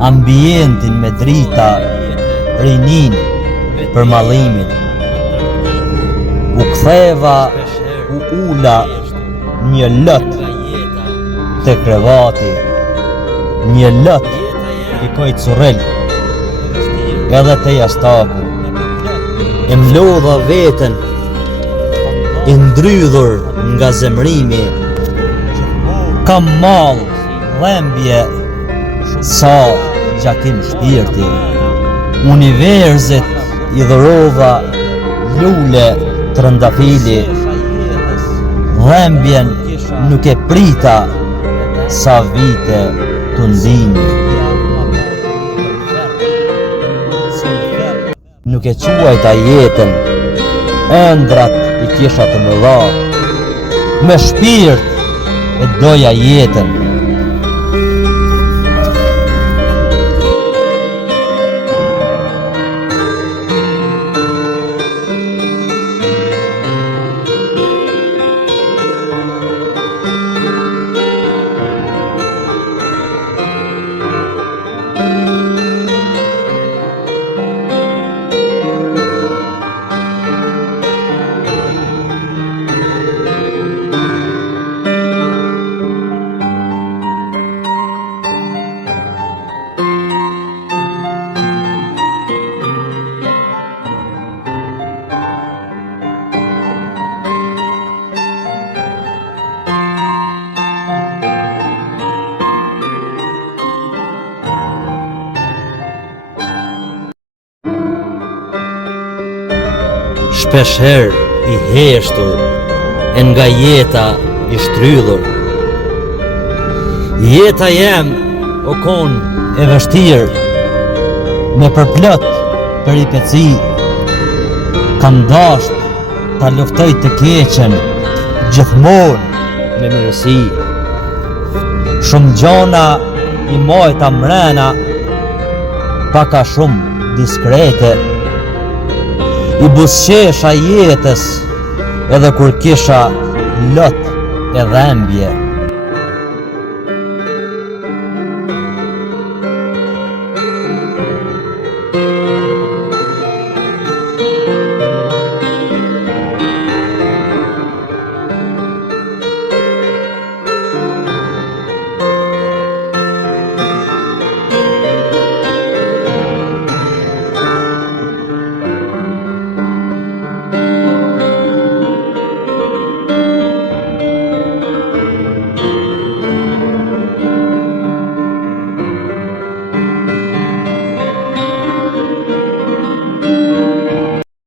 ambientin me drita, rinin për mallimin. U ktheva, u ula një lot te krevati, një lot I koj currel, edhe te jastaku. E mlodha veten, I ndrydhur nga zemrimi, kam mall, dhembje, sa gjakim shpirti. Universit I dhurova lule trëndafili, dhembjen nuk e prita, sa vite të ndimi. Nuk e quajta jetën, ëndrat I kisha të mëdha, me shpirt e doja jetën. Shpesher I heshtur, e nga jeta I shtrydhur. Jeta jem o kon e vështir, me përplot peripeci. Kam dasht ta luftoj të keqen, gjithmonë me mirësi. Shumë gjona I mojta mrena, paka shumë diskrete. I busqesha jetës, edhe kur kisha lot e dhembje.